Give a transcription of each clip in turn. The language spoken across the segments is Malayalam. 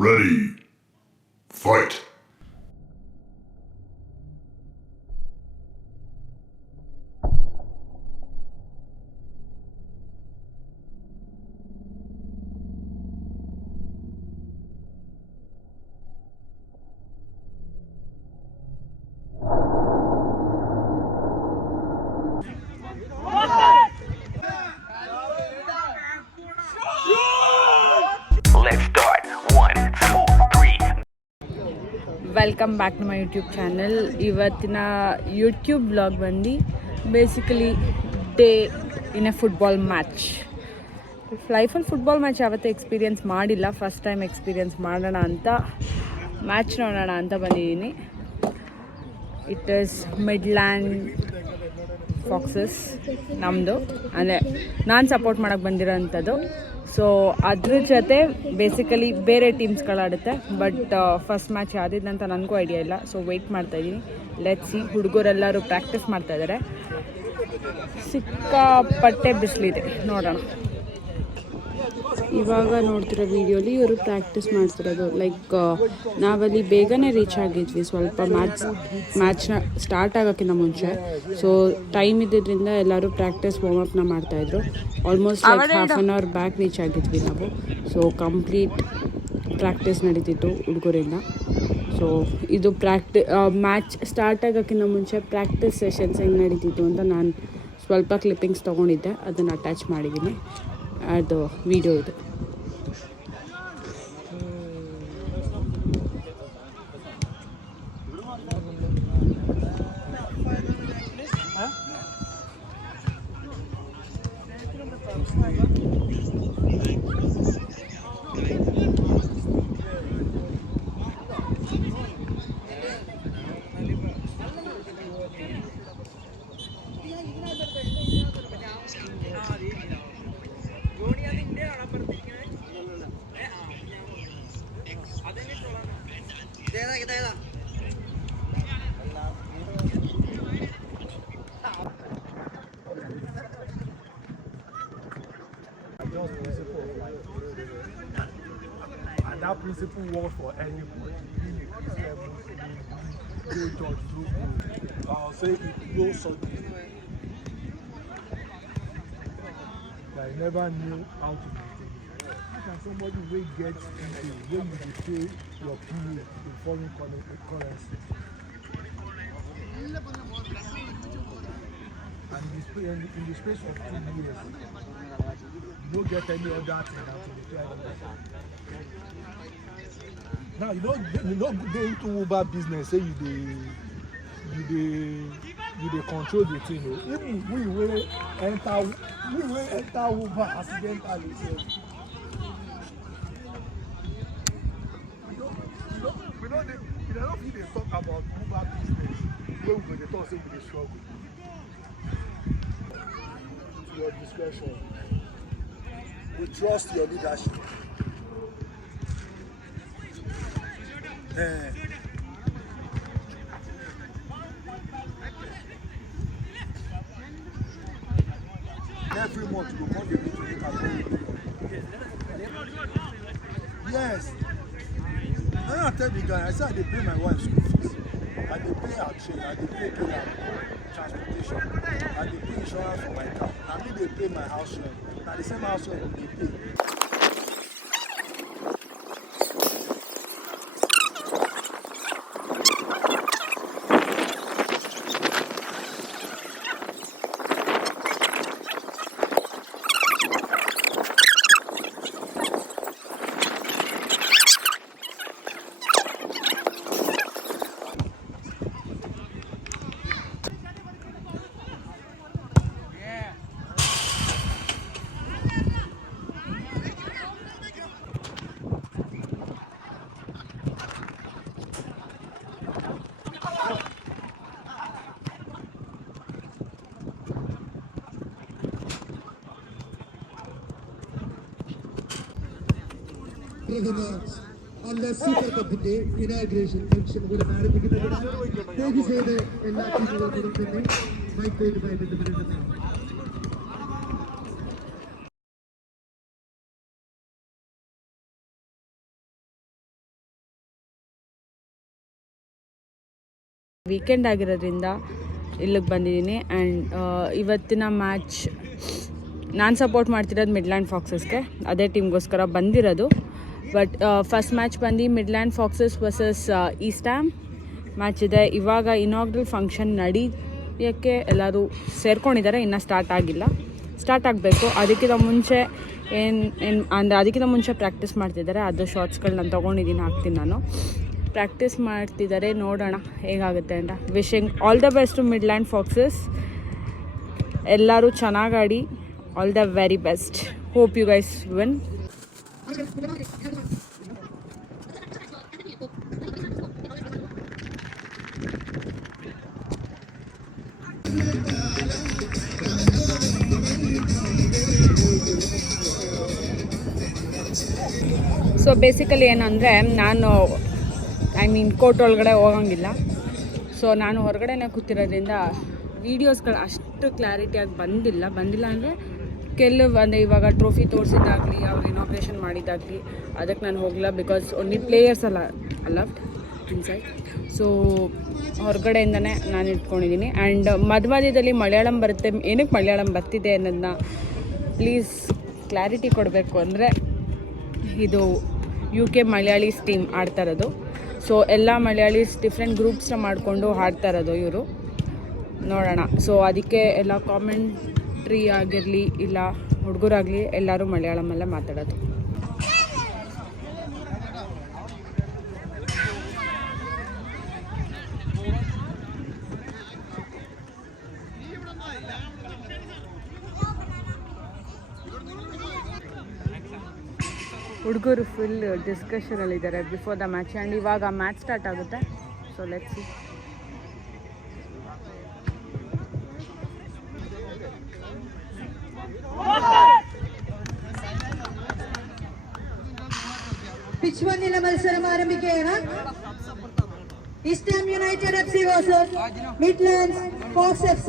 Ready. Fight. Let's start. 1, 2, 3. Welcome back to my YouTube channel. ಇವತ್ತಿನ ಯೂಟ್ಯೂಬ್ ಬ್ಲಾಗ್ ಬಂದು basically day in a football match. ಲೈಫಲ್ಲಿ ಫುಟ್ಬಾಲ್ ಮ್ಯಾಚ್ ಯಾವತ್ತೂ ಎಕ್ಸ್ಪೀರಿಯೆನ್ಸ್ ಮಾಡಿಲ್ಲ, ಫಸ್ಟ್ ಟೈಮ್ ಎಕ್ಸ್ಪೀರಿಯೆನ್ಸ್ ಮಾಡೋಣ ಅಂತ ಮ್ಯಾಚ್ ನೋಡೋಣ ಅಂತ ಬಂದಿದ್ದೀನಿ. ಇಟ್ ಈಸ್ ಮಿಡ್ಲ್ಯಾಂಡ್ ಫಾಕ್ಸಸ್ ನಮ್ಮದು, ಅಂದರೆ ನಾನು ಸಪೋರ್ಟ್ ಮಾಡೋಕ್ಕೆ ಬಂದಿರೋಂಥದ್ದು. ಸೊ ಅದ್ರ ಜೊತೆ ಬೇಸಿಕಲಿ ಬೇರೆ ಟೀಮ್ಸ್ಗಳಾಡುತ್ತೆ. ಬಟ್ ಫಸ್ಟ್ ಮ್ಯಾಚ್ ಯಾವುದಿದೆ ನನಗೂ ಐಡಿಯಾ ಇಲ್ಲ. ಸೊ ವೆಯ್ಟ್ ಮಾಡ್ತಾಯಿದ್ದೀನಿ. Let's see. ಹುಡುಗರೆಲ್ಲರೂ ಪ್ರಾಕ್ಟೀಸ್ ಮಾಡ್ತಾಯಿದ್ದಾರೆ. ಸಿಕ್ಕಾಪಟ್ಟೆ ಬಿಸಿಲಿದೆ, ನೋಡೋಣ. ಇವಾಗ ನೋಡ್ತಿರೋ ವಿಡಿಯೋಲಿ ಇವರು ಪ್ರಾಕ್ಟೀಸ್ ಮಾಡ್ತಿರೋದು. ಲೈಕ್ ನಾವಲ್ಲಿ ಬೇಗನೆ ರೀಚ್ ಆಗಿದ್ವಿ, ಸ್ವಲ್ಪ ಮ್ಯಾಚ್ನ ಸ್ಟಾರ್ಟ್ ಆಗೋಕ್ಕಿಂತ ಮುಂಚೆ. ಸೊ ಟೈಮ್ ಇದ್ದಿದ್ದರಿಂದ ಎಲ್ಲರೂ ಪ್ರಾಕ್ಟೀಸ್ ವಾರ್ಮಪ್ನ ಮಾಡ್ತಾಯಿದ್ರು. Almost like half an hour back reach ಆಗಿದ್ವಿ ನಾವು. ಸೊ ಕಂಪ್ಲೀಟ್ ಪ್ರಾಕ್ಟೀಸ್ ನಡೀತಿತ್ತು ಹುಡುಗರಿಂದ. ಸೊ ಇದು ಮ್ಯಾಚ್ ಸ್ಟಾರ್ಟ್ ಆಗೋಕ್ಕಿಂತ ಮುಂಚೆ ಪ್ರಾಕ್ಟೀಸ್ ಸೆಷನ್ಸ್ ಹೆಂಗೆ ನಡೀತಿತ್ತು ಅಂತ ನಾನು ಸ್ವಲ್ಪ ಕ್ಲಿಪ್ಪಿಂಗ್ಸ್ ತೊಗೊಂಡಿದ್ದೆ, ಅದನ್ನು ಅಟ್ಯಾಚ್ ಮಾಡಿದ್ದೀನಿ. ಅದು ವಿಡಿಯೋ ಇದು. And that principle works for anybody. I'll say it goes something. I never knew how to maintain it. How can somebody will get into when you pay your PA in foreign currency? And in the space of 2 years, you don't get any other thing until the 12 Now you don't go into Uber business, say you dey control the thing. Even we will enter Uber accidentally. We don't need to talk about Uber business when we dey talk say we dey struggle. To your discretion. We trust your leadership. Every month you come to look at yes. I tell the guy, I said I dey pay my wife school fees, I dey pay her train, I dey pay her transportation, I dey pay insurance for my car, na me dey pay my house rent, na the same house rent we dey pay. on the Super Cup Day inauguration function കൂടെ ആരംഭിക്കുന്നതിന് തേജ് ചെയ്ത് എല്ലാ ടീമുകൾക്കും തന്നെ മൈക്ക് ബന്ധപ്പെടുന്നത് ವೀಕೆಂಡ್ ಆಗಿರೋದ್ರಿಂದ ಇಲ್ಲಿಗೆ ಬಂದಿದ್ದೀನಿ. ಆ್ಯಂಡ್ ಇವತ್ತಿನ ಮ್ಯಾಚ್ ನಾನು ಸಪೋರ್ಟ್ ಮಾಡ್ತಿರೋದು ಮಿಡ್ಲ್ಯಾಂಡ್ ಫಾಕ್ಸಸ್ಗೆ, ಅದೇ ಟೀಮ್ಗೋಸ್ಕರ ಬಂದಿರೋದು. ಬಟ್ ಫಸ್ಟ್ ಮ್ಯಾಚ್ ಬಂದು Midland Foxes versus East Ham match ಇದೆ. ಇವಾಗ ಇನಾಗ್ರಲ್ ಫಂಕ್ಷನ್ ನಡೆಯೋಕ್ಕೆ ಎಲ್ಲರೂ ಸೇರ್ಕೊಂಡಿದ್ದಾರೆ, ಇನ್ನೂ ಸ್ಟಾರ್ಟ್ ಆಗಿಲ್ಲ, ಸ್ಟಾರ್ಟ್ ಆಗಬೇಕು. ಅದಕ್ಕಿಂತ ಮುಂಚೆ ಅದಕ್ಕಿಂತ ಮುಂಚೆ ಪ್ರಾಕ್ಟೀಸ್ ಮಾಡ್ತಿದ್ದಾರೆ. ಅದು ಶಾರ್ಟ್ಸ್ಗಳು ನಾನು ತೊಗೊಂಡಿದ್ದೀನಿ, ಹಾಕ್ತೀನಿ ನಾನು. ಪ್ರಾಕ್ಟೀಸ್ ಮಾಡ್ತಿದ್ದಾರೆ, ನೋಡೋಣ ಹೇಗಾಗುತ್ತೆ ಅಂತ. Wishing all the best to Midland Foxes. ಎಲ್ಲರೂ ಚೆನ್ನಾಗಿ ಆಡಿ, all the very best. Hope you guys win. So basically ಏನಂದರೆ ನಾನು ಕೋರ್ಟ್ ಒಳಗಡೆ ಹೋಗಂಗಿಲ್ಲ. ಸೊ ನಾನು ಹೊರಗಡೆನೇ ಕೂತಿರೋದ್ರಿಂದ ವೀಡಿಯೋಸ್ಗಳು ಅಷ್ಟು ಕ್ಲಾರಿಟಿಯಾಗಿ ಬಂದಿಲ್ಲ ಅಂದರೆ ಕೆಲವು ಅಂದರೆ ಇವಾಗ ಟ್ರೋಫಿ ತೋರಿಸಿದ್ದಾಗಲಿ ಅವ್ರು ಇನಾಗ್ರೇಷನ್ ಮಾಡಿದ್ದಾಗಲಿ ಅದಕ್ಕೆ ನಾನು ಹೋಗಲ್ಲ. Because only players allowed inside. So ಹೊರಗಡೆಯಿಂದನೇ ನಾನು ಇಟ್ಕೊಂಡಿದ್ದೀನಿ. ಆ್ಯಂಡ್ ಮಧ್ಯದಲ್ಲಿ ಮಲಯಾಳಂ ಬರುತ್ತೆ, ಏನಕ್ಕೆ ಮಲಯಾಳಂ ಬರ್ತಿದೆ ಅನ್ನೋದನ್ನ ಪ್ಲೀಸ್ ಕ್ಲಾರಿಟಿ ಕೊಡಬೇಕು. ಅಂದರೆ ಇದು UK ಮಲಯಾಳೀಸ್ ಟೀಮ್ ಆಡ್ತಾ ಇರೋದು. ಸೊ ಎಲ್ಲ ಮಲಯಾಳೀಸ್ ಡಿಫ್ರೆಂಟ್ ಗ್ರೂಪ್ಸ್ನ ಮಾಡಿಕೊಂಡು ಹಾಡ್ತಾ ಇರೋದು ಇವರು, ನೋಡೋಣ. ಸೊ ಅದಕ್ಕೆ ಎಲ್ಲ ಕಾಮೆಂಟ್ರಿ ಆಗಿರಲಿ ಇಲ್ಲ ಹುಡುಗರಾಗಲಿ ಎಲ್ಲರೂ ಮಲಯಾಳಮಲ್ಲೇ ಮಾತಾಡೋದು. ಹುಡುಗರು ಫುಲ್ ಡಿಸ್ಕಷನಲ್ಲಿದ್ದಾರೆ ಬಿಫೋರ್ ದ ಮ್ಯಾಚ್. ಆ್ಯಂಡ್ ಇವಾಗ ಮ್ಯಾಚ್ ಸ್ಟಾರ್ಟ್ ಆಗುತ್ತೆ. So let's see. പിച്ച് 1 മത്സരം ആരംഭിക്കുകയാണ്. East Ham United FC versus Midlands Fox FC.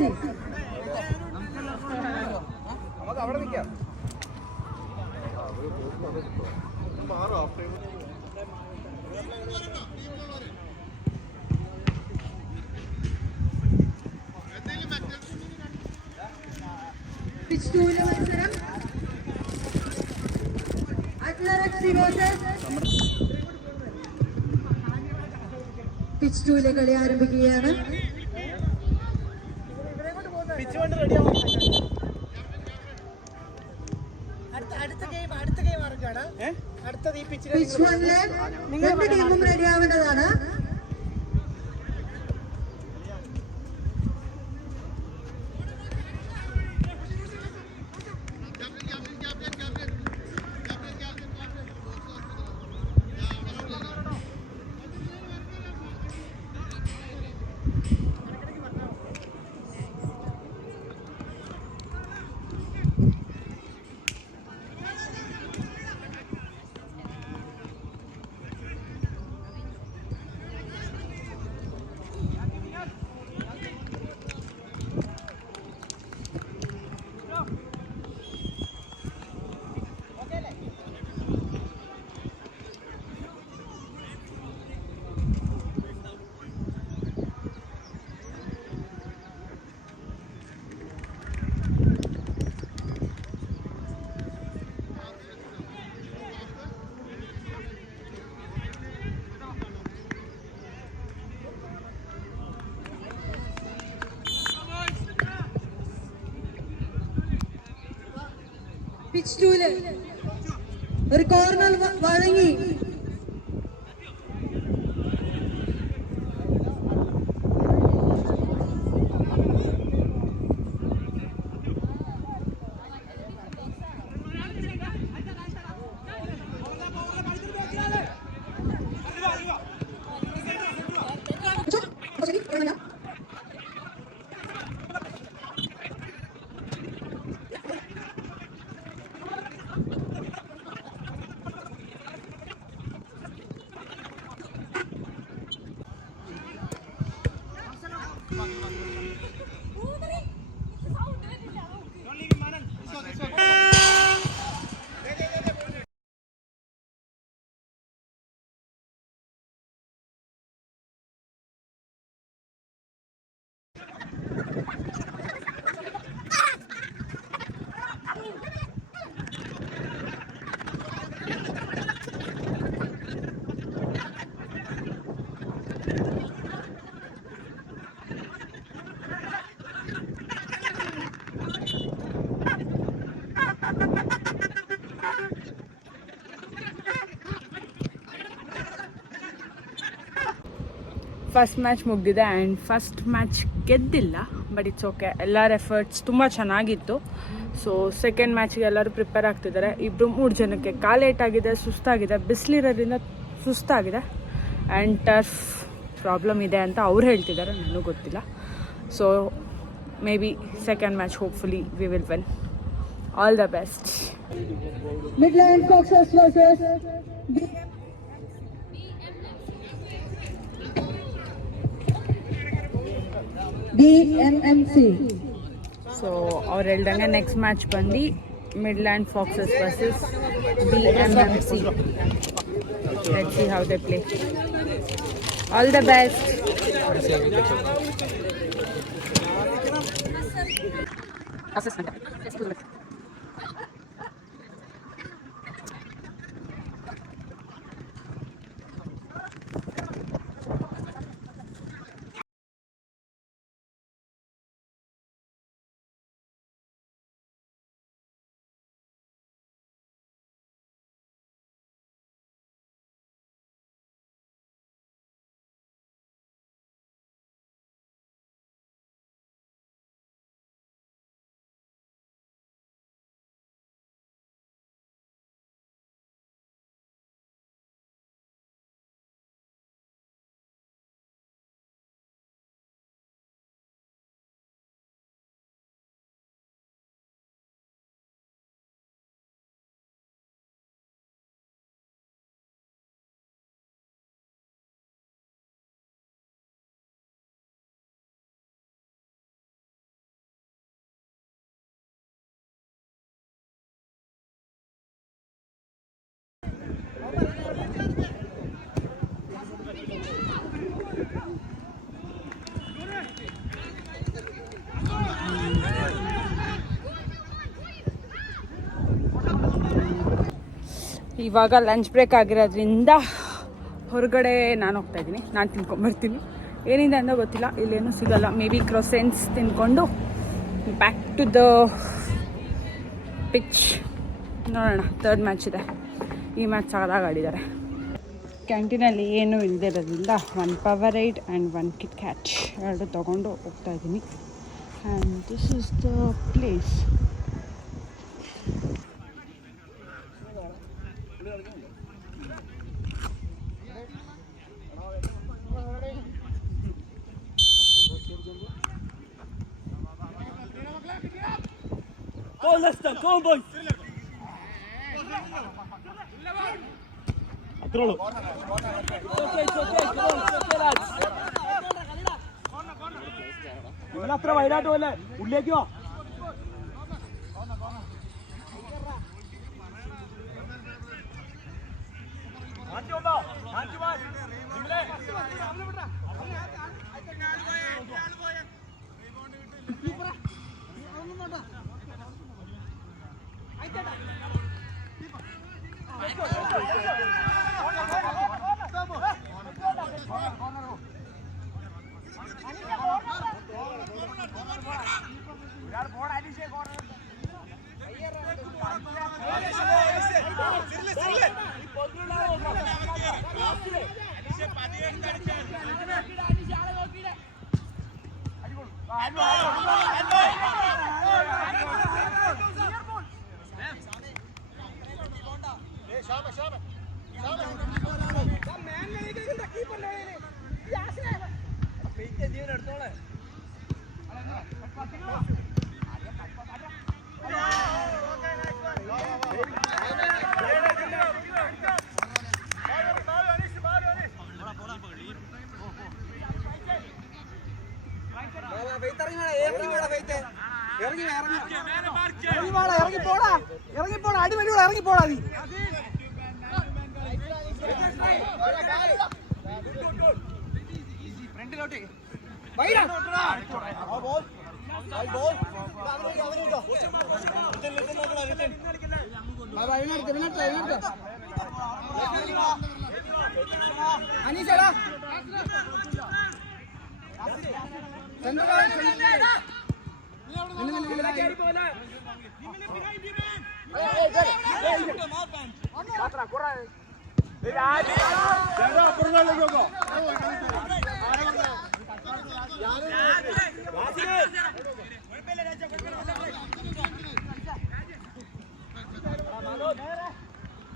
Pitch 2 മത്സരം അറ്റ്ലർ FC വേഴ്സസ് പിച്ച് 2 കളി ആരംഭിക്കുകയാണ്. പിച്ച് 1 രണ്ട് ടീമും റെഡിയാവേണ്ടതാണ്. പിച്ച് 2 ഒരു കോർണർ വഴങ്ങി ಫಸ್ಟ್ ಮ್ಯಾಚ್ ಮುಗಿದಿದೆ ಆ್ಯಂಡ್ ಫಸ್ಟ್ ಮ್ಯಾಚ್ ಗೆದ್ದಿಲ್ಲ, ಬಟ್ ಇಟ್ಸ್ ಓಕೆ. ಎಲ್ಲರ ಎಫರ್ಟ್ಸ್ ತುಂಬ ಚೆನ್ನಾಗಿತ್ತು. ಸೊ ಸೆಕೆಂಡ್ ಮ್ಯಾಚ್ಗೆ ಎಲ್ಲರೂ ಪ್ರಿಪೇರ್ ಆಗ್ತಿದ್ದಾರೆ. 2-3 ಜನಕ್ಕೆ ಕಾಲೇಟಾಗಿದೆ, ಸುಸ್ತಾಗಿದೆ, ಬಿಸಿಲಿರೋದ್ರಿಂದ ಸುಸ್ತಾಗಿದೆ ಆ್ಯಂಡ್ ಟರ್ಫ್ ಪ್ರಾಬ್ಲಮ್ ಇದೆ ಅಂತ ಅವ್ರು ಹೇಳ್ತಿದ್ದಾರೆ, ನನಗೂ ಗೊತ್ತಿಲ್ಲ. So maybe second match hopefully we will win. All the best. Midland Foxes versus BMMC. So ಅವ್ರು ಹೇಳ್ದಂಗೆ ನೆಕ್ಸ್ಟ್ ಮ್ಯಾಚ್ ಬಂದು Midland Foxes versus BMMC. Let's see how they play. All the best. ಇವಾಗ ಲಂಚ್ ಬ್ರೇಕ್ ಆಗಿರೋದ್ರಿಂದ ಹೊರಗಡೆ ನಾನು ಹೋಗ್ತಾಯಿದ್ದೀನಿ. ನಾನು ತಿನ್ಕೊಂಬರ್ತೀನಿ. ಏನಿದೆ ಅಂತ ಗೊತ್ತಿಲ್ಲ, ಇಲ್ಲೇನೂ ಸಿಗೋಲ್ಲ. ಮೇ ಬಿ ಕ್ರೋಸೆನ್ಸ್ ತಿನ್ಕೊಂಡು ಬ್ಯಾಕ್ ಟು ದ ಪಿಚ್. ನೋಡೋಣ, ಥರ್ಡ್ ಮ್ಯಾಚ್ ಇದೆ. ಈ ಮ್ಯಾಚ್ ಸಾಕಾಗಿ ಆಡಿದ್ದಾರೆ. ಕ್ಯಾಂಟೀನಲ್ಲಿ ಏನೂ ಇಲ್ಲದಿರೋದ್ರಿಂದ 1 Powerade ಆ್ಯಂಡ್ 1 KitKat ಎರಡು ತೊಗೊಂಡು ಹೋಗ್ತಾಯಿದ್ದೀನಿ. And this is the place. Go Leicester, go on boys! Control. It's okay, lads. ഇന്നത്ര വൈഡായിട്ട് പോലെ ഉള്ളിലേക്ക് വാ.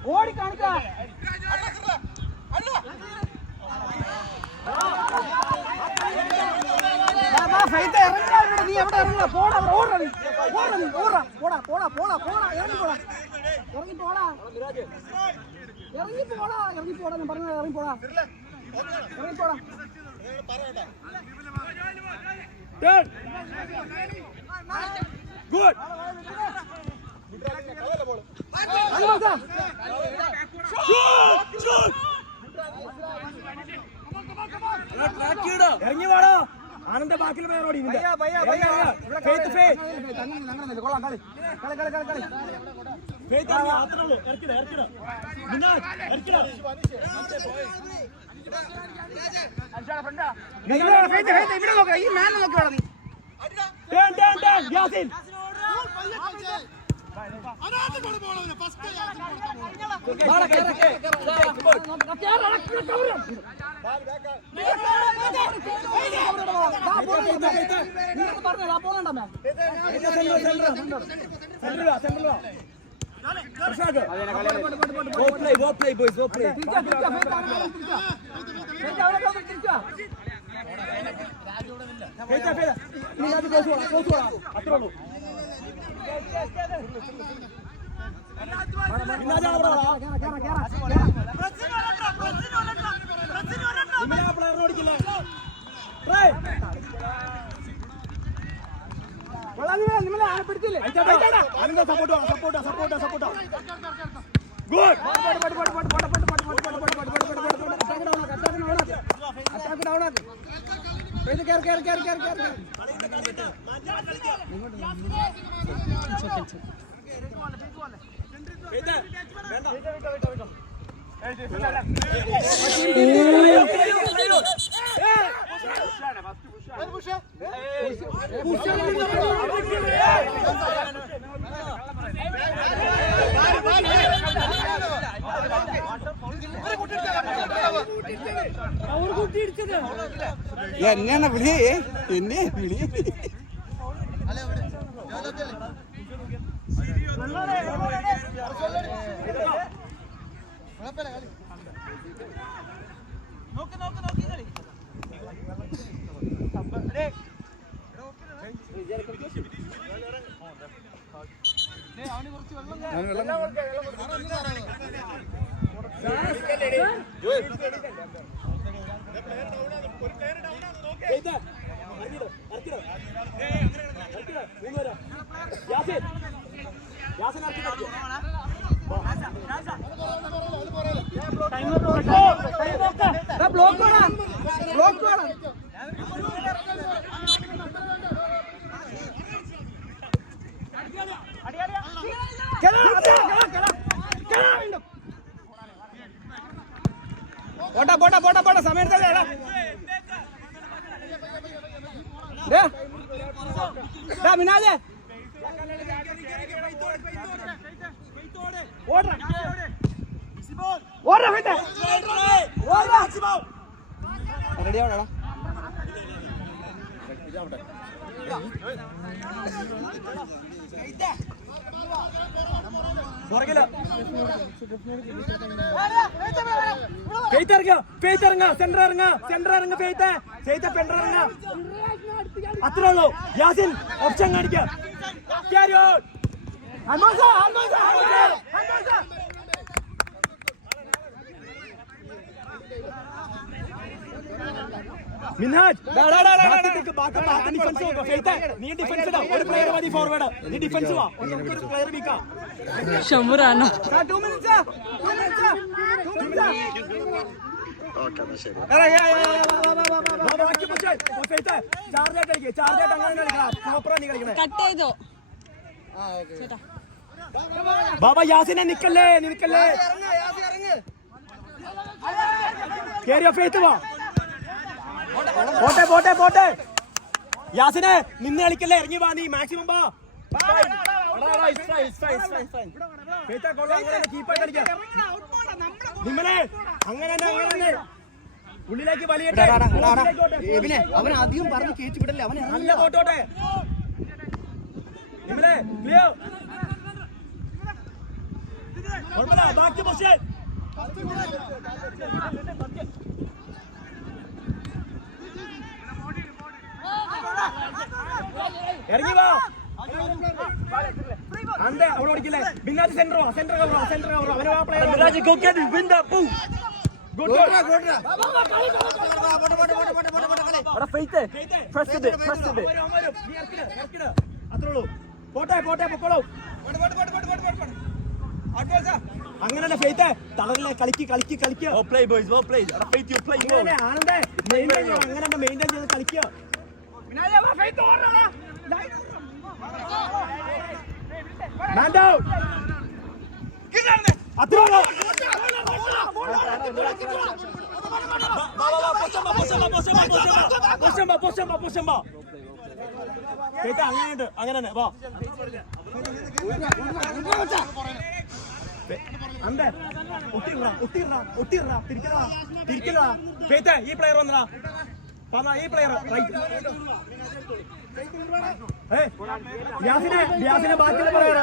ഓടി കാണിക്കാം നീ എവിടെ ഇറങ്ങുക പോടാ ഓടാ നീ ഓടാ പോടാ പോടാ പോടാ പോടാ ഇറങ്ങി പോടാ ഇറങ്ങി പോടാ ഇറങ്ങി പോടാ ഇറങ്ങി പോടാ ഞാൻ പറഞ്ഞത് ഇറങ്ങി പോടാ ഇറങ്ങി പോടാ ഗുഡ് ഇറങ്ങി വാടോ ആനന്ദ ബാക്കിൽ പേരോടി കൊള്ളാം കളി കളി കളി കളി കളി ഇവിടെ നോക്ക ഈ മാനെ നോക്കി വേണം നീ എന്നെയാണ് വിളി എന്നെ വിളി പോട്ടാ പോട്ടാ പോട്ടാ പോട്ടാ സമയം മിനാജെ റെഡി ആവടാ അത്രേ ഉള്ളൂ യാസിൻ ഓപ്ഷൻ കാണിക്കാം മിനാജ് നീ ഡിഫൻസ് ഒരു പ്ലെയർ മതി ഫോർവേഡ് നീ ഡിഫൻസ് വാ ഒരു പ്ലെയർ വീക്കാം ഷമുറാണോ കട്ട് ചെയ്തോ ബാബാ യാസിനെ നിക്കല്ലേ നിൽക്കല്ലേ കേറിയ ഫേത്ത് വാ പോട്ടെ പോട്ടെ പോട്ടെ യാസിനെ നിന്ന് കളിക്കല്ലേ ഇറങ്ങി വാ നീ മാക്സിമം വാ നിങ്ങളെ അങ്ങനെ അങ്ങനെ ഉള്ളിലേക്ക് വലിയട്ടെ. പിന്നെ അവൻ അധികം പറഞ്ഞ് കയറ്റി വിടല്ലേ, അവൻ നല്ല തോട്ടോട്ടെ. നിമിലെ ക്ലിയർ. കുഴപ്പമില്ല, ബാക്ക് പൊസിഷൻ. ഇറങ്ങി വാ. അന്തേ അവിടെ ഓടിക്കില്ലേ. ബിന്നാജ് സെന്റർ വാ, സെന്റർ കവറോ, സെന്റർ കവറോ. അവനെ വാ പ്ലെയർ. ബിന്നാജ് go get it, win the പൂ. Good goal. അവിടെ faith. Trust it, trust it. അത്രേ ഉള്ളൂ. പോട്ടെ പോട്ടെ പൊക്കോളൂ. അങ്ങനെ ഫെയ്ത്ത് തളരില്ല. കളിക്ക് കളിക്ക് കളിക്ക്. പ്ലേ ബോയ്സ്, വോ പ്ലേ. അവിടെ ഫെയ്ത്ത് യു പ്ലേ. ആനന്ദേ മെയിൻറ്റെയിൻ ചെയ്യണം. അങ്ങനെ മെയിൻറ്റെയിൻ ചെയ്ത് കളിക്കുക. Man down. അത്രേ ഉള്ളൂ. അങ്ങനെയുണ്ട്, അങ്ങനെ വാ. അന്തേ ഒട്ടിറാ തിരിക്കലാ. ഫെയ്ത്ത് ഈ പ്ലെയർ വന്നടാ. ഈ പ്ലെയർ ബ്യാസിനെ ബാക്കിയുള്ള പ്ലെയർ.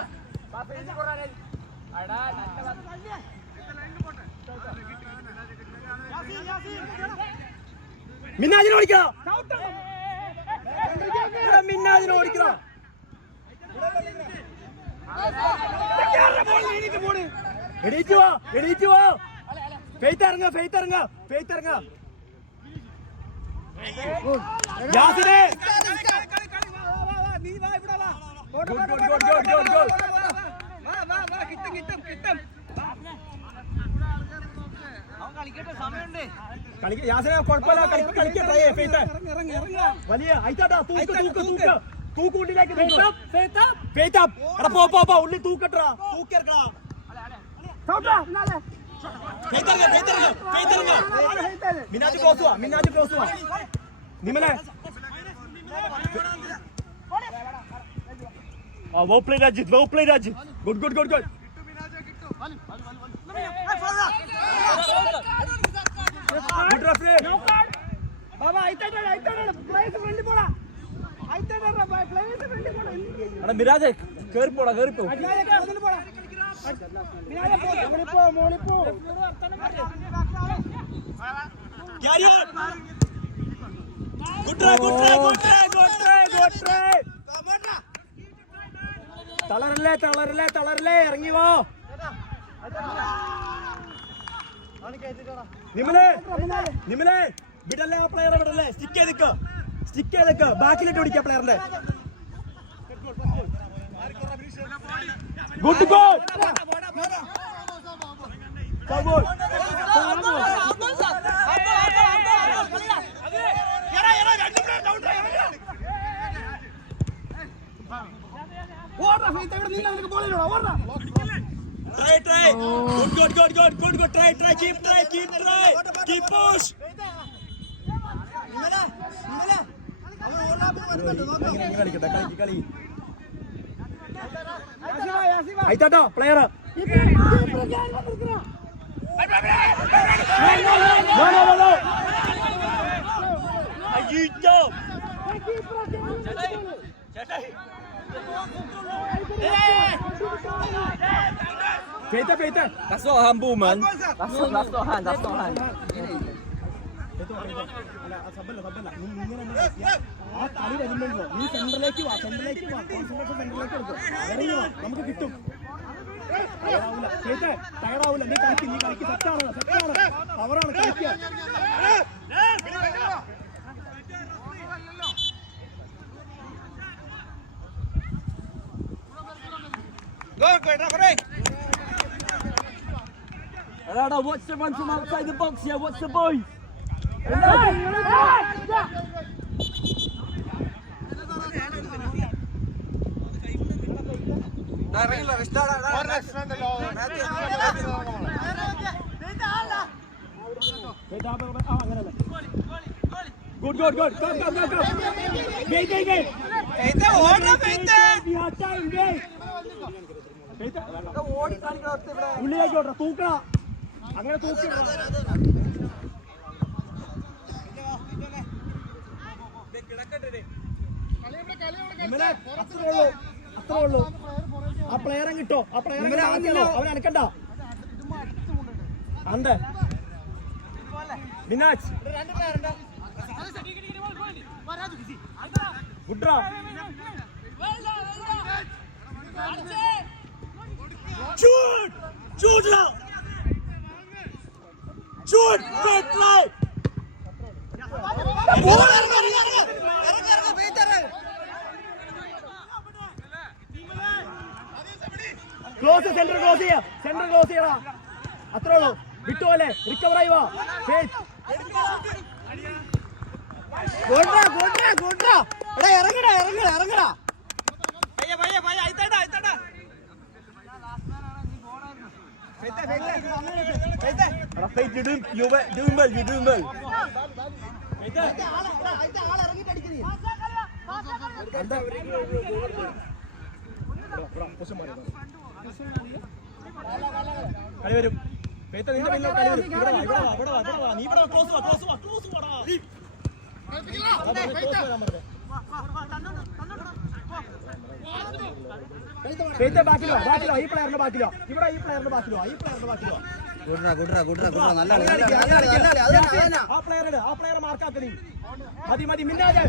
മിന്നാജിനെ ഓടിക്കണോ, മിന്നാജിനെ ഓടിക്കണോ. എണീറ്റ് പോ. ഫെയ്ത്ത് ഇറങ്ങ. യാസിനെ യാസിനെ കുഴപ്പമില്ല, കളിക്കട്ടെ. വലിയ അയച്ചാട്ടാ. തൂക്ക് ഉള്ളിലേക്ക്. പോ ഉള്ളി തൂക്കട്ടാ. മിനാജ് ക്ലോസ് വാ. നിമലെ well played Rajit. Good. Good referee. ബാബാ ഐറ്റാണ് പ്ലേസ് ഫ്രണ്ടിൽ പോടാ. ഐറ്റാണ് പ്ലേസ് ഫ്രണ്ടിൽ പോടാ. എടാ മിരാജ് കേറിപ്പോടാ. അതിന് പോടാ. മിനാജെ മോളിപ്പോ. Carry on. Good try. തളരല്ലേ. ഇറങ്ങി വാ. നിമലെ വിടല്ലേ. ആ പ്ലെയറെ വിടല്ലേ. സ്റ്റിക്ക് ചെയ്തേക്ക്. ബാക്കിലിട്ട് പിടിക്കുക പ്ലെയറിന്റെ. Good goal. Try. Good. Try. Keep push. കളി. ആയിട്ടാ പ്ലെയർ. No. അയ്യോ. Peter. That's not humble, man. That's not hand. ആ കളി വരുമ്പോഴോ നീ സെന്ററിലേക്ക് വാ. കോൺസെൻട്രേഷൻ സെന്ററിലേക്ക് എടുക്കും. ഇറങ്ങി വാ, നമുക്ക് കിട്ടും. ടയറാവൂല. നീ കളിക്ക്. സെറ്റാണ്. അവറാണ് കളിക്കുക. Watch the run from outside the box here. Watch the boys. Good. Go. Wait. ഉള്ളിലേക്ക് തൂക്കണ. അങ്ങനെ തൂക്കി അത്രേ ഉള്ളൂ. ആ പ്ലെയറെ കിട്ടോ, ആ പ്ലെയറെ അവൻ അനക്കണ്ട. അന്തേ മിനാജ് ഗുഡ്രാ shoot shoot shoot play ball close centre close ചെയ്യാ അത്രേ ഉള്ളൂ. വിട്ടുപോലെ റിക്കവർ ആയി വാ. ഇറങ്ങടാ കളി വരും. നിന്റെ പിന്നിൽ കളി വരും. നീ ഇവിടെ ക്ലോസ് ബാക്കിലോ ഈ പ്ലെയറിന്റെ ബാക്കിലോ ഇവിടെ ഈ പ്ലെയറിന്റെ ബാക്കിലോ ആ പ്ലെയറെ മാർക്കാക്കണി. മതി മിന്നാജ്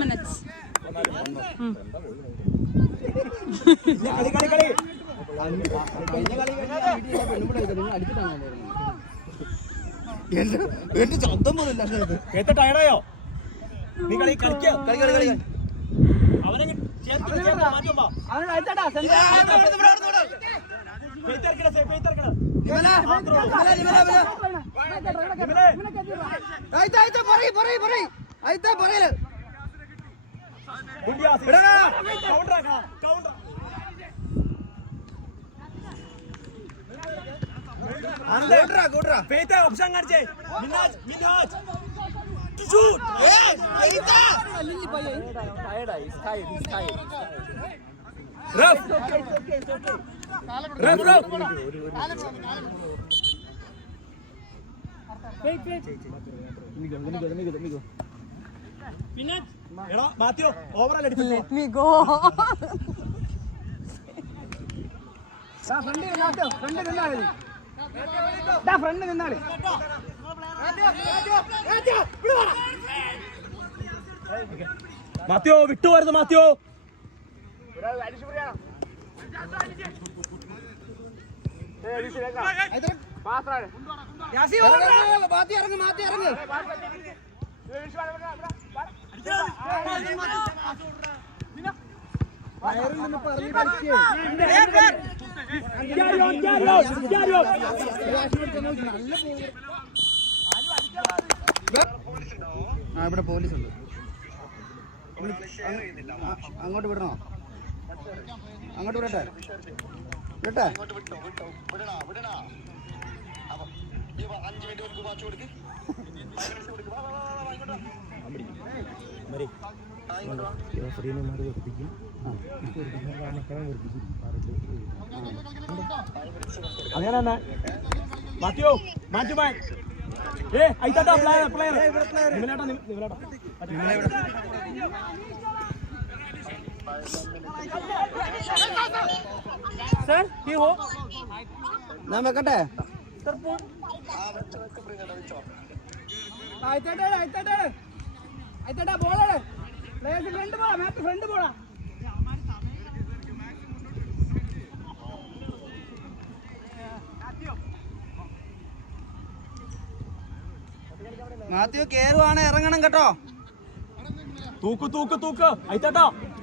minutes. കളി എന്റെ ശബ്ദം പോലില്ല. ടയർഡായോ? നീ കളിക്ക അവനെ ഓപ്ഷൻ കാണിച്ചേ. Minaj Mathew ഓവറല്ല front നിന്നാളി. മാത്യു വിട്ടുപോരുന്നു. മാത്യു ഇറങ്ങ്. ഇവിടെ പോലീസുണ്ട്. അങ്ങോട്ട് വിടണോ? അങ്ങോട്ട് വിടട്ടെ? അങ്ങനെ മാത്യു മാറ്റുമാൻ അയത്താ പ്ലെയർ ഞാൻ വെക്കട്ടെ? ബോളാണ് ഫ്രണ്ട് പോടാ. മാത്യു കേറുവാണ്, ഇറങ്ങണം കേട്ടോ. തൂക്ക് അയത്താ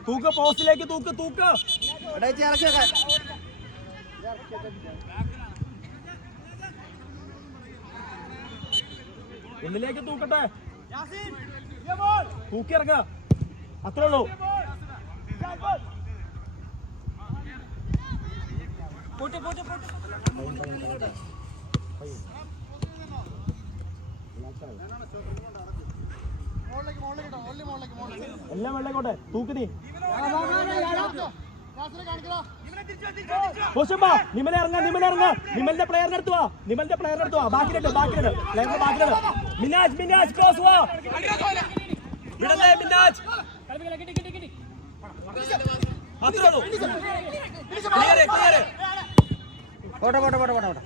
തൂക്ക്, പോസ്റ്റിലേക്ക് തൂക്ക് ഇവിടെ ഇറക്കി വെക്കാൻ. ഉള്ളിലേക്ക് തൂക്കട്ടെ, തൂക്കി ഇറങ്ങ. അത്രേ ഉള്ളൂ. എല്ലാം വെള്ളക്കോട്ടെ തൂക്ക് നീ നിമലെ ഇറങ്ങ നിമലിന്റെ പ്ലെയറിനെ എടുത്തു വാ ബാക്കിലുണ്ട് മിനാജ് ക്ലോസ് വാ വിടല്ലേ മിനാജ് അത്രേ ഉള്ളൂ ക്ലിയർ പോട്ടെ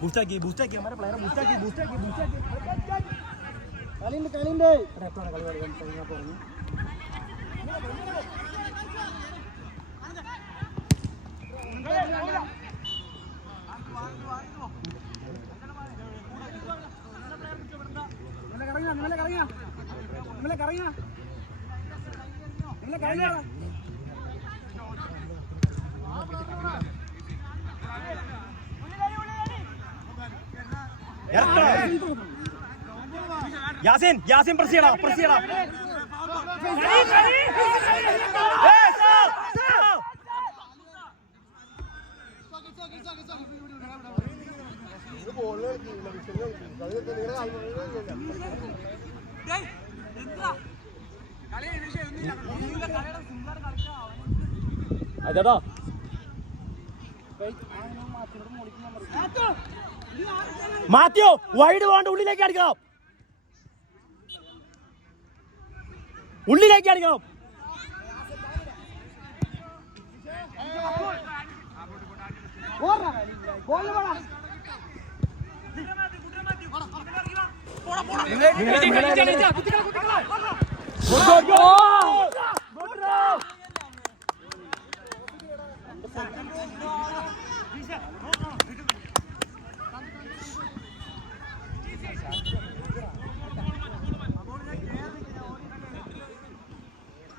ബൂസ്റ്റാക്കി നമ്മുടെ പ്ലെയറെ ബൂസ്റ്റാക്കി കളിയുണ്ട് എപ്പോഴാണ് കളി പറഞ്ഞു യാസിൻ പ്രസ് ചെയ്യടാ അതെടാ മാത്യു വൈഡ് പോകണ്ട ഉള്ളിലേക്ക് അടിക്കണം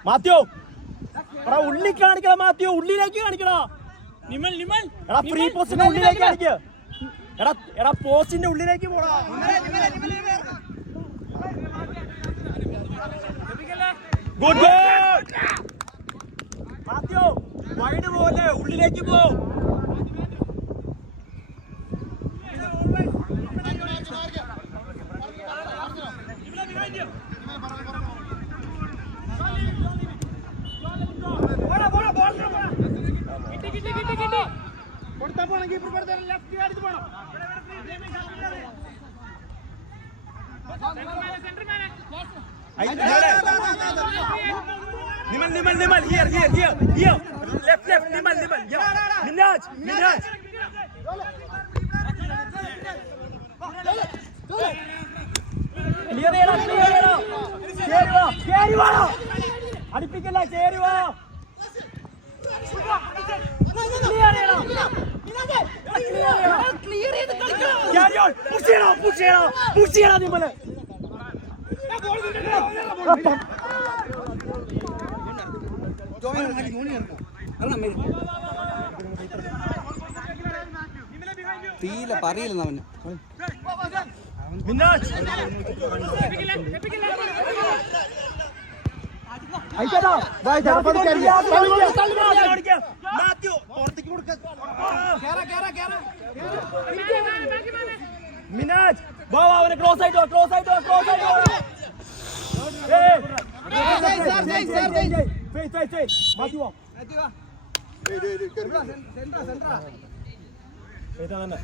മാത്യു എടാ ഉള്ളി കാണിക്കണം മാത്യു ഉള്ളിലേക്ക് കാണിക്കണോ എടാ ഫ്രീ പോസ്റ്റിന്റെ ഉള്ളിലേക്ക് കാണിക്ക എടാ പോസ്റ്റിന്റെ ഉള്ളിലേക്ക് പോടാ ഗുഡ് മാത്യു വൈഡ് പോലെ ഉള്ളിലേക്ക് പോ Nimal, here, left, Nimal, Minaj, clear വാ അടിപ്പിക്കല്ല കേറി വാ ക്ലിയർ ചെയ്ത് കളിക്കണം പുഷ് ചെയ്യണം നിമല് പറയില്ല അവന് മിനാജ് അവനെ ക്ലോസ് ആയിട്ടോ തന്നെ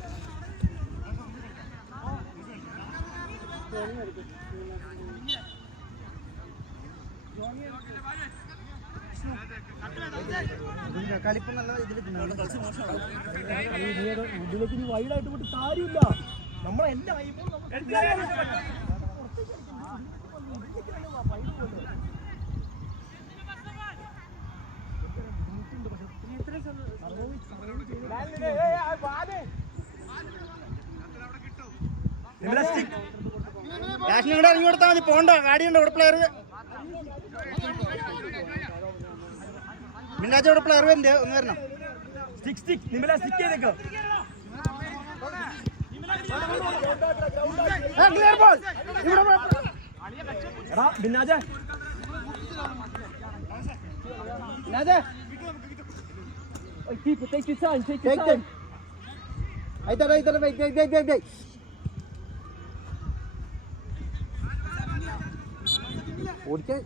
കളിപ്പ് നല്ല ഇതിലേക്ക് നീ വൈഡായിട്ട് പോയിട്ട് കാര്യമില്ല നമ്മളെന്റെ ഇറങ്ങി കൊടുത്താൽ മതി പോണ്ട ഗാഡിയുണ്ട് ഇവിടെ പ്ലെയർ മിന്നാച്ച ഇവിടെ പ്ലെയർ വരുന്നുണ്ട് ഒന്ന് വരണം സ്റ്റിക്ക് നിമ്മല സ്റ്റിക്ക് ചെയ്തേക്ക് ക്ലിയർ ബോൾ എടാ ബിന്നാജെ Keep it, take your time, take your time. Wait. ഓടിക്കേ.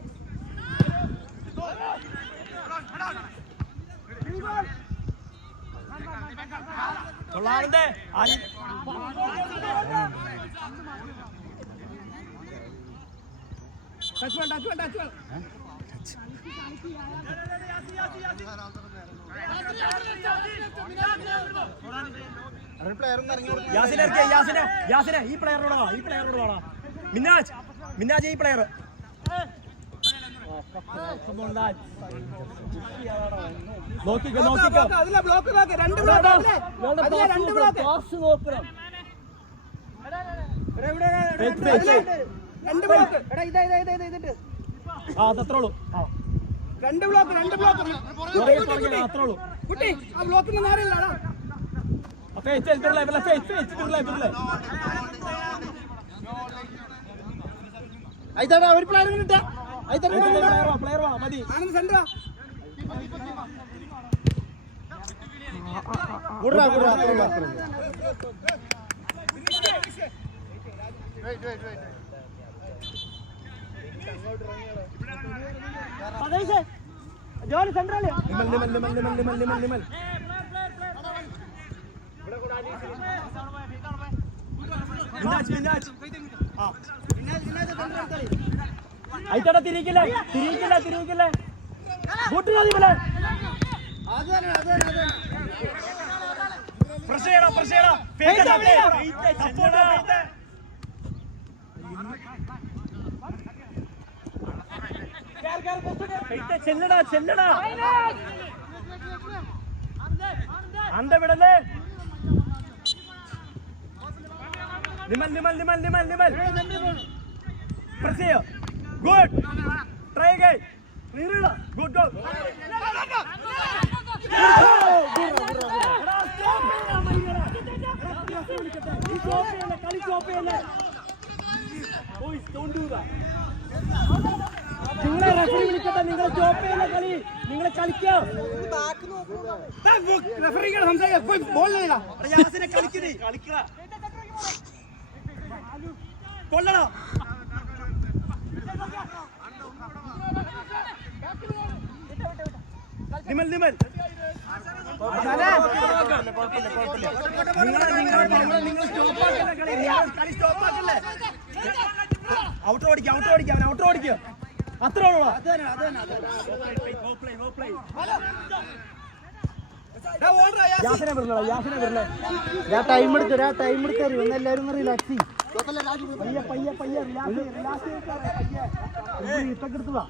കൊള്ളാറുണ്ട്. ടച്ച് വേണ്ട യാസിനെ ഈ പ്ലെയറിനോട് വാടാ. മിന്നാജ് ഈ പ്ലെയർ. നോക്കിക്കോ അതിലെ ബ്ലോക്ക് രണ്ട് ബ്ലോക്ക് അതത്രേ രണ്ട് ബ്ലോക്ക് കുട്ടി ആ ബ്ലോക്കിന് നേരെയല്ലടാ ഒരു പ്ലെയർ കിട്ടാ മതി. ആനന്ദ് സെന്ററാ ജോലി സെന്ററല്ലേ അയച്ചോടാ. തിരിക്കില്ലേ കൂട്ടുകാരി പോലെ പ്രസ് ചെയ്യടാ. ചെല്ലടാ അന്ത വിടല്ലേ. നിമൽ പ്രസ് ചെയ്യോ. Good try guy. Good goal. നിങ്ങളെ റെഫറി വിളിക്കട്ടെ. നിങ്ങൾ സ്റ്റോപ്പ് ചെയ്യുന്ന കളി നിങ്ങൾ കളിക്കാം. കൊള്ളടാ. നിമൽ ഔട്ടർ ഓടിക്കുക. അത്രേ ഉള്ളൂ. യാസിനെ വരില്ല. ടൈം എടുത്തരും എല്ലാവരും റിലാക്സ് ചെയ്യും. പയ്യെ ഇട്ടക്കെടുത്തതാ.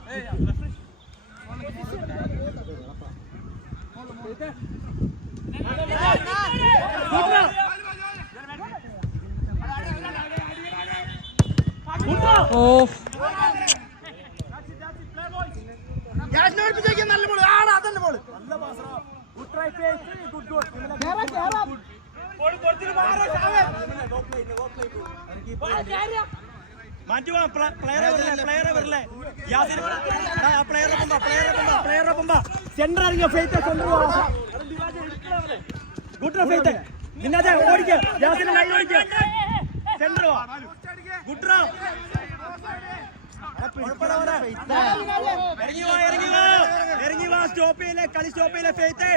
നല്ല ബോൾ അതല്ല ബോൾ. മാറ്റുവാ. പ്ലെയറെ വരില്ലേ. പ്ലെയറെ പൊമ്പ സെന്റർ ഇറങ്ങിയ ഫെയ്ത്ത്. Good faith. നിന്നെ ഓടിക്കുക. യാസിനെ ലൈൻ ഓടിക്കുക. Centre good. ഇറങ്ങി വാ. സ്റ്റോപ്പ് ചെയ്യല്ലേ. കളി സ്റ്റോപ്പ് ചെയ്യല്ലേ. ഫെയ്ത്ത്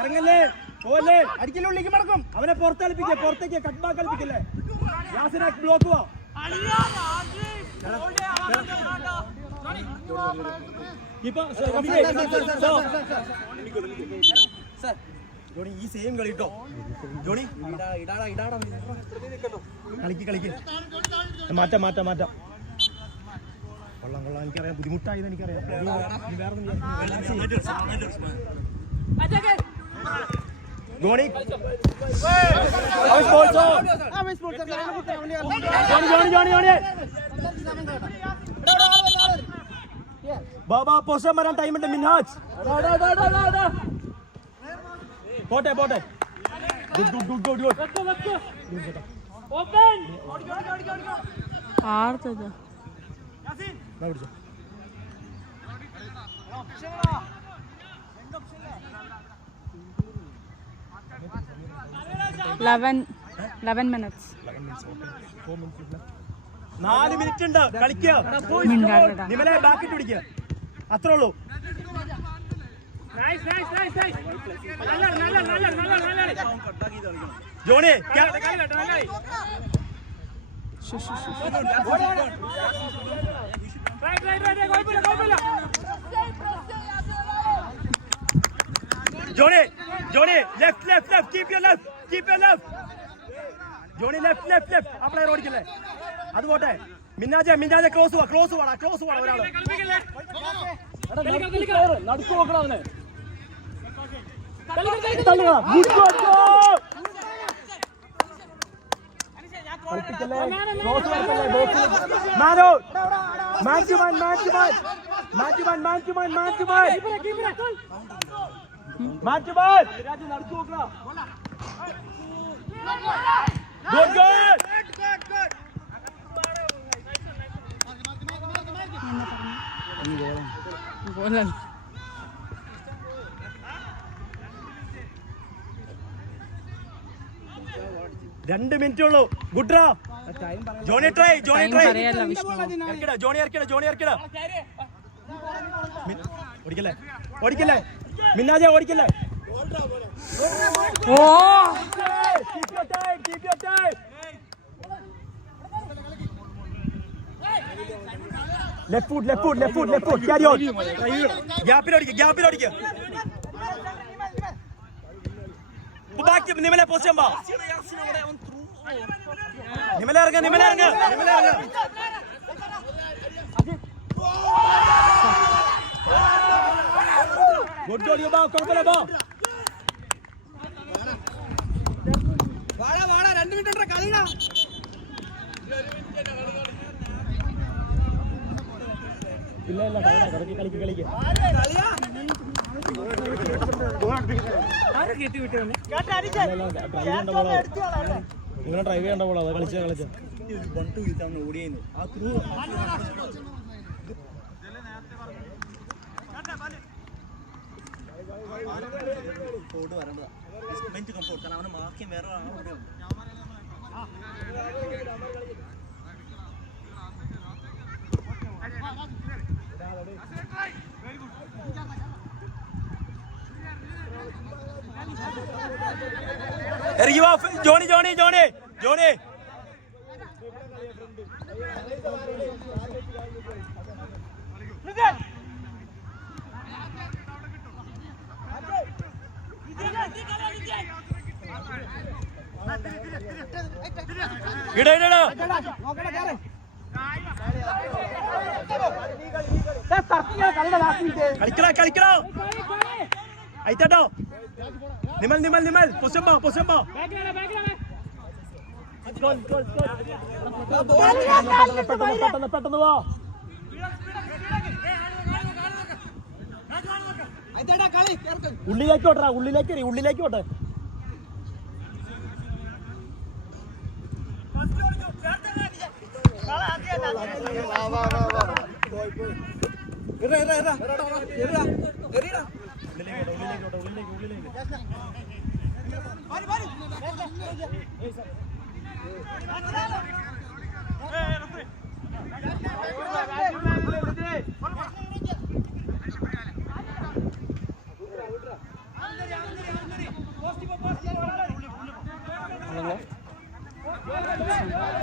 ഇറങ്ങല്ലേ. പോലെ അടിക്കലും ഉള്ളിലേക്ക് മടക്കും. അവനെ പുറത്തേക്ക് കട്ട് ബാക്ക് കളിപ്പിക്കല്ലേ. യാസിനെ ബ്ലോക്ക് പോവാ. ജോണി ഈ സെയിം കളി കേട്ടോ. ജോണി കളിക്ക്. മാറ്റാം. കൊള്ളാം. എനിക്കറിയാം ബുദ്ധിമുട്ടായത്. എനിക്കറിയാം. ധോണി ബാബാ പൊസം വരാൻ ടൈമുണ്ട്. മിൻഹാജ് പോട്ടെ. ആർത്തത് പിടിച്ചോ. Eleven minutes. 4 മിനിറ്റ് ഉണ്ട് കളിക്കുക. നിമലെ ബാക്കിട്ട് പിടിക്കുക, അത്രേ ഉള്ളൂ. Johnny Johnny Johnny left left left keep your left Johnny left ആ പ്ലെയർ ഓടിക്കല്ലേ, അത് പോട്ടെ. മിന്നാജെ ക്ലോസ് വാടാ ഒരാള് നടക്കു നോക്കണം അവനെ. Goal. 2 മിനിറ്റ് ഉള്ളൂ. ഗുഡ്രാ ജോണി ട്രൈ പറയാലോ വിഷ്ണു. ജോണി ഇറക്കിട ഓടിക്കല്ലേ മിന്നാജെ ഓടിക്കല്ലേ. Oh Keep your time. Left foot. Carry on. Gap oടിക്ക. ബാക്കി നിമലെ പൊസിഷൻ വാ. നിമലെ ഇറങ്ങ. Good goal, you back, come on. വാടാ 2 മിനിറ്റ് ഉണ്ട് കളിടാ. ഇല്ല കളിക്ക് നിങ്ങൾ ഡ്രൈവ് ചെയ്യേണ്ട പോലെ അത് കളിച്ച 1-2 വീഴ്ത്താൻ ഓടിയെന്നു ആ ത്രൂ ഫോർഡ് വരേണ്ടതാ. ബെഞ്ച് കംഫോർട്ട് കാരണം അവന് മാർക്കും വേറെ ഇറങ്ങി വാ ജോണി ഇട കളിക്കടാ അയത്തോ. നിമൽ പൊസിഷൻ പെട്ടെന്ന് വാ. ഉള്ളിലേക്ക് ഓട്ടെ.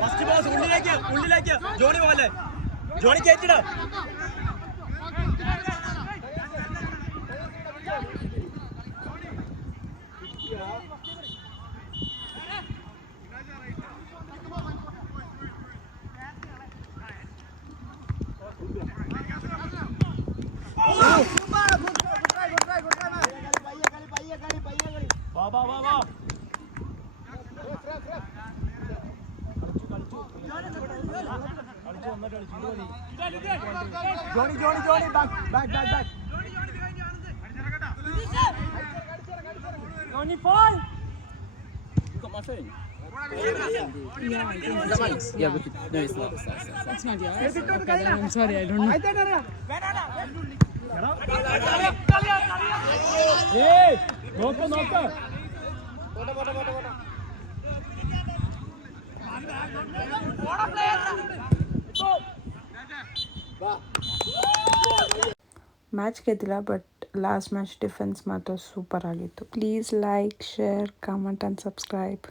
ഫസ്റ്റ് ബോസ് ഉള്ളിലേക്ക് ജോണി പോലെ ജോണി കയറ്റിട. വാ Johnny back Johnny fall. It's not yours. Okay, then I'm sorry, I don't know. ഏയ് നോക്ക് നോക്ക് ಮ್ಯಾಚ್ ಗೆದ್ದಿಲ್ಲ ಬಟ್ ಲಾಸ್ಟ್ ಮ್ಯಾಚ್ ಡಿಫೆನ್ಸ್ ಮಾತ್ರ ಸೂಪರ್ ಆಗಿತ್ತು. Please like, share, comment and subscribe.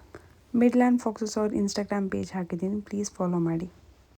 Midland Foxes ಅವ್ರ ಇನ್ಸ್ಟಾಗ್ರಾಮ್ ಪೇಜ್ ಹಾಕಿದ್ದೀನಿ, ಪ್ಲೀಸ್ ಫಾಲೋ ಮಾಡಿ.